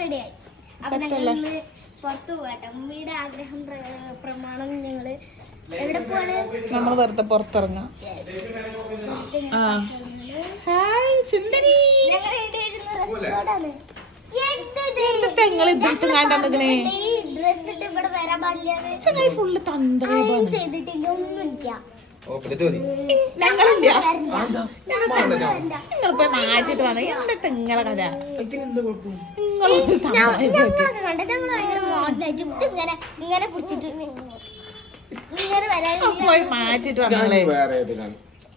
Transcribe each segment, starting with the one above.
റെഡിയായി. അപ്പൊ ഞങ്ങൾ പുറത്തു പോകട്ടെ. ഉമ്മയുടെ ആഗ്രഹം പ്രമാണം ഞങ്ങള് എവിടെ പോവാണ്? നമ്മൾ വെറുതെ പുറത്തിറങ്ങാം. ഹായ് ചുണ്ടരി, നിങ്ങൾ ഇതിട്ട് കണ്ടേ ഡ്രസ് ഇട്ട് ഇവിടെ വരാൻ പാടില്ല. ചങ്ങായി ഫുള്ള് തന്ത്രമാണ്. ചെയ്തിട്ടില്ല, ഒന്നുമില്ല. ഞങ്ങളില്ല, നിങ്ങളിപ്പോ മാറ്റിട്ട് വന്ന എന്നിട്ട് നിങ്ങളെ കഥ ഞങ്ങളൊക്കെ കണ്ട ഞങ്ങൾ ഭയങ്കര മോഡലായിട്ട് ഇങ്ങനെ ഇങ്ങനെ പിടിച്ചിട്ട് ഇങ്ങനെ വരാൻ പോയി മാറ്റിട്ട് വന്നേ.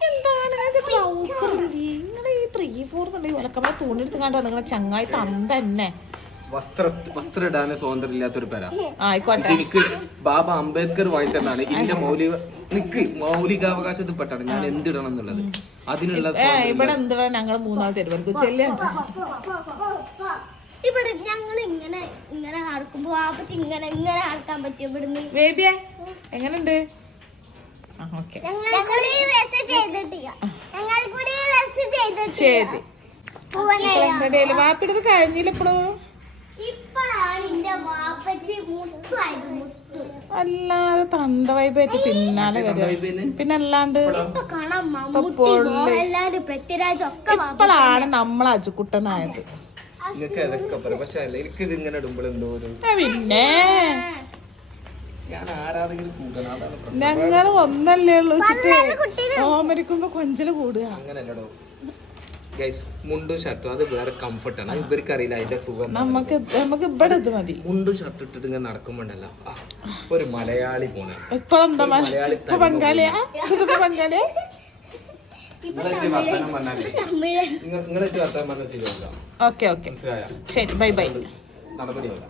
എന്താണ് നിങ്ങള് ഈ 3-4 ഒലക്കമ്മ തൂണെടുത്ത് കണ്ടോ നിങ്ങളെ ചങ്ങായി തന്നെ. വസ്ത്രം ഇടാൻ സ്വാതന്ത്ര്യം ഇല്ലാത്തൊരു പേരാ. ആയിക്കോട്ടെ, എനിക്ക് ബാബ അംബേദ്കർ വാങ്ങിത്തന്നാണ് എന്റെ മൗലികാവകാശത്തിൽ പെട്ടാണ് ഞാൻ എന്തിടണം എന്നുള്ളത്. അതിനുള്ള ഇവിടെ എന്തിടാ ഞങ്ങള് 3 തെരുവർക്ക് ചെല്ലുണ്ട്. ഇവിടെ ഞങ്ങൾ ഇങ്ങനെ ഇങ്ങനെ നടക്കുമ്പോ ആപ്പച്ചി ഇങ്ങനെ ഇങ്ങനെ നടക്കാൻ പറ്റും. ഇവിടുന്ന് ബേബിയെ എങ്ങനുണ്ട്? ശരി, വാപ്പിടത് കഴിഞ്ഞില്ല ഇപ്പോഴും. അല്ലാതെ തന്ത വൈബായിട്ട് പിന്നാലെ വരും. പിന്നെ അല്ലാണ്ട് ഇപ്പോഴാണ് നമ്മളെ അജുക്കുട്ടനായത്. പക്ഷെ എനിക്ക് ഇതിങ്ങനെ ഇടുമ്പോൾ എന്തോ പിന്നെ ഞാൻ ആരാധകർ കൂട്ടണം, അതാണ് പ്രശ്നം. ഞങ്ങള് ഒന്നല്ലേ ഉള്ളൂ ഓമരിക്കുമ്പോ കൊഞ്ചല് കൂടുക. അങ്ങനല്ലടോ ഗൈസ്, മുണ്ടും ഷർട്ടും അത് വേറെ കംഫർട്ടാണ്. ഇവർക്ക് അറിയില്ല അതിന്റെ സുഖം. നമുക്ക് ഇവിടെ ഇത് മതി. മുണ്ടും ഷർട്ട് ഇട്ടിട്ട് ഇങ്ങനെ നടക്കുമ്പോണ്ടല്ലോ ഒരു മലയാളി പോണ. ഇപ്പൊ ബംഗാളിയാ? ബംഗാളിയാ? നിങ്ങളെ വർത്തമാനം പറഞ്ഞാലേ നിങ്ങളെ വർത്തമാനം പറഞ്ഞാൽ ശരിയാവില്ല. ഓക്കെ, ശരി, ബൈ ബൈ. നടപടിയാവില്ല.